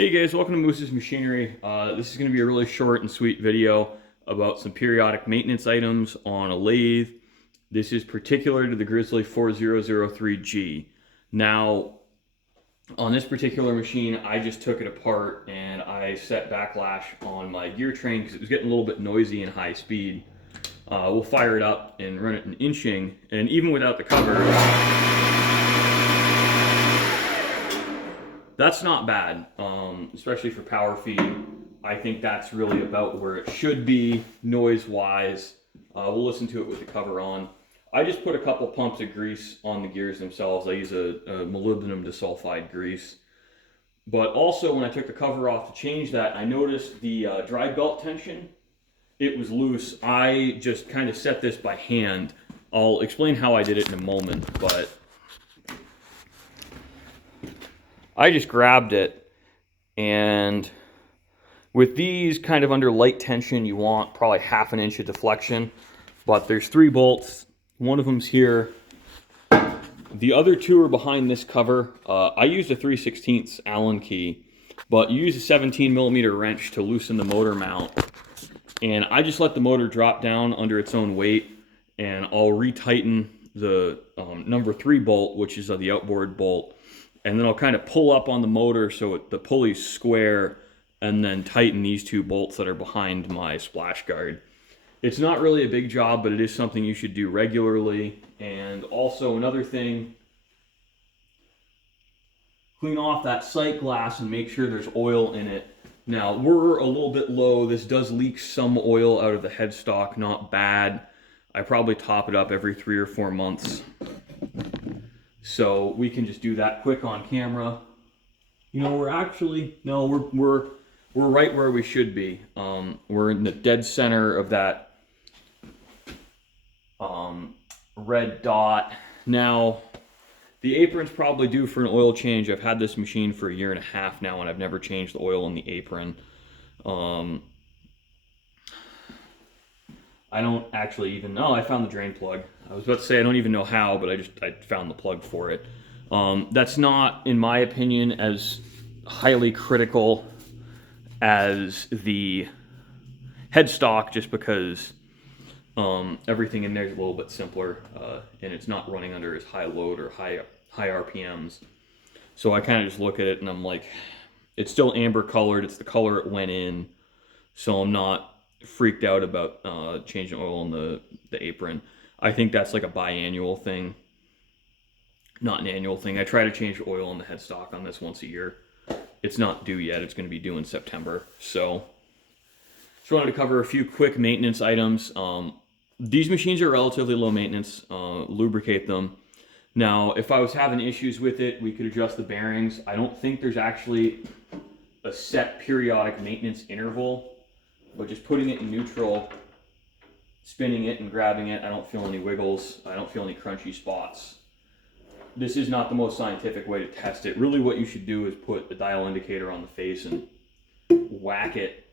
Hey guys, welcome to Moose's Machinery. This is going to be a really short and sweet video about some periodic maintenance items on a lathe. This is particular to the Grizzly 4003G. Now, on this particular machine, I just took it apart and I set backlash on my gear train because it was getting a little bit noisy and high speed. We'll fire it up and run it in inching, and even without the cover, that's not bad, especially for power feed. I think that's really about where it should be, noise-wise. We'll listen to it with the cover on. I just put a couple pumps of grease on the gears themselves. I use a molybdenum disulfide grease. But also, when I took the cover off to change that, I noticed the drive belt tension. It was loose. I just kind of set this by hand. I'll explain how I did it in a moment, but I just grabbed it, and with these kind of under light tension, you want probably 1/2 inch of deflection, but there's 3 bolts. One of them's here. The other 2 are behind this cover. I used a 3/16 Allen key, but you use a 17mm wrench to loosen the motor mount. And I just let the motor drop down under its own weight, and I'll retighten the number 3 bolt, which is the outboard bolt. And then I'll kind of pull up on the motor so the pulley's square, and then tighten these 2 bolts that are behind my splash guard. It's not really a big job, but it is something you should do regularly. And also another thing, clean off that sight glass and make sure there's oil in it. Now, we're a little bit low. This does leak some oil out of the headstock, not bad. I probably top it up every 3 or 4 months. So we can just do that quick on camera. You know, we're right where we should be. We're in the dead center of that red dot. Now, the apron's probably due for an oil change. I've had this machine for 1.5 years now, and I've never changed the oil in the apron. I don't actually even know. I found the drain plug. I was about to say I don't even know how, but I found the plug for it. That's not, in my opinion, as highly critical as the headstock, just because everything in there is a little bit simpler, and it's not running under as high load or high RPMs. So I kind of just look at it and I'm like, it's still amber colored. It's the color it went in, so I'm not freaked out about changing oil in the apron. I think that's like a biannual thing, not an annual thing. I try to change oil in the headstock on this once a year. It's not due yet. It's going to be due in September. So just wanted to cover a few quick maintenance items. These machines are relatively low maintenance. Lubricate them. Now, if I was having issues with it, we could adjust the bearings. I don't think there's actually a set periodic maintenance interval, but just putting it in neutral, spinning it and grabbing it, I don't feel any wiggles. I don't feel any crunchy spots. This is not the most scientific way to test it. Really what you should do is put the dial indicator on the face and whack it.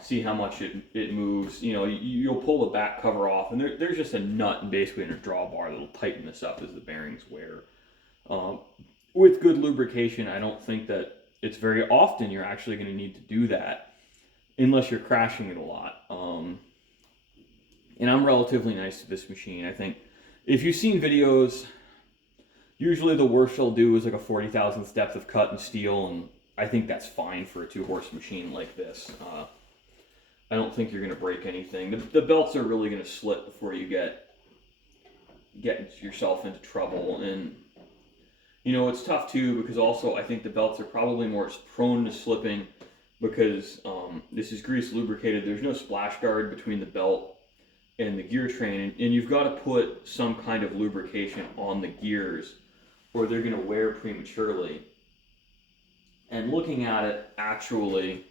See how much it moves. You know, you'll pull the back cover off, and there's just a nut and basically a drawbar that'll tighten this up as the bearings wear. With good lubrication, I don't think that it's very often you're actually going to need to do that, unless you're crashing it a lot. And I'm relatively nice to this machine. I think if you've seen videos, usually the worst they'll do is like a 40,000th depth of cut in steel, and I think that's fine for a 2-horse machine like this. I don't think you're going to break anything. The belts are really going to slit before you get yourself into trouble. And you know, it's tough too, because also I think the belts are probably more prone to slipping because this is grease lubricated. There's no splash guard between the belt and the gear train, and you've got to put some kind of lubrication on the gears or they're going to wear prematurely. And looking at it, actually,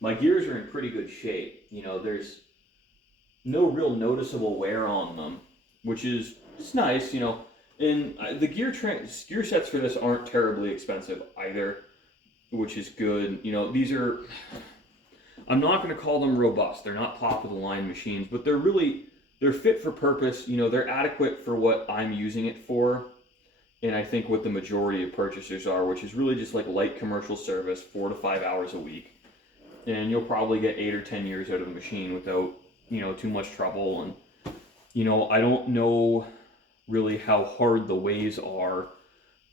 my gears are in pretty good shape. You know, there's no real noticeable wear on them, which is, it's nice, you know. And the gear sets for this aren't terribly expensive either, which is good. You know, these are, I'm not going to call them robust. They're not top of the line machines, but they're fit for purpose. You know, they're adequate for what I'm using it for. and I think what the majority of purchasers are, which is really just like light commercial service, 4 to 5 hours a week. And you'll probably get 8 or 10 years out of the machine without, too much trouble. And, I don't know really how hard the ways are,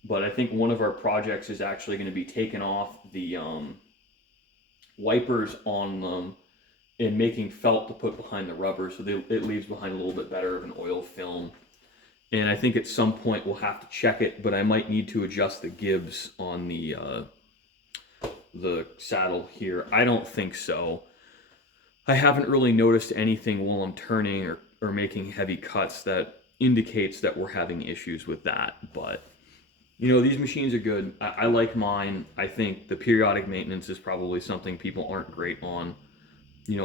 but I think one of our projects is actually going to be taking off the wipers on them and making felt to put behind the rubber, so it leaves behind a little bit better of an oil film. And I think at some point we'll have to check it, but I might need to adjust the gibs on the saddle here. I don't think so. I haven't really noticed anything while I'm turning or making heavy cuts that indicates that we're having issues with that. But these machines are good. I like mine. I think the periodic maintenance is probably something people aren't great on.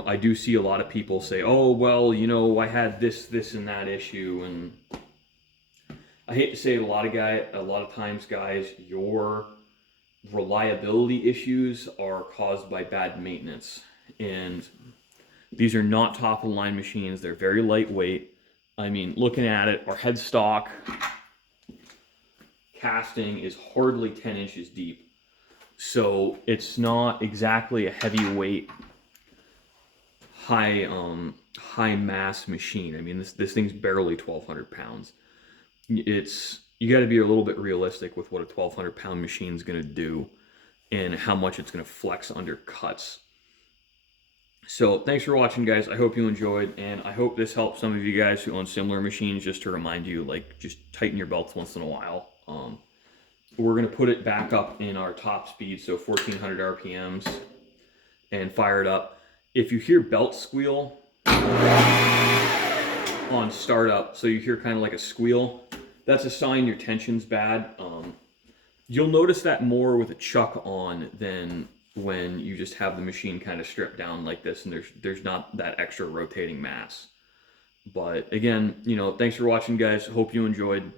I do see a lot of people say, oh, well, I had this, and that issue. And I hate to say it, a lot of times, guys, your reliability issues are caused by bad maintenance. And these are not top of the line machines. They're very lightweight. I mean, looking at it, our headstock casting is hardly 10 inches deep. So it's not exactly a heavyweight, high mass machine. I mean, this thing's barely 1,200 pounds. You got to be a little bit realistic with what a 1,200 pound machine is going to do and how much it's going to flex under cuts. So thanks for watching, guys. I hope you enjoyed, and I hope this helps some of you guys who own similar machines, just to remind you, like, just tighten your belts once in a while. We're going to put it back up in our top speed, so 1,400 RPMs, and fire it up. If you hear belt squeal on startup, so you hear kind of like a squeal, that's a sign your tension's bad. You'll notice that more with a chuck on than when you just have the machine kind of stripped down like this and there's not that extra rotating mass. But again, thanks for watching, guys. Hope you enjoyed.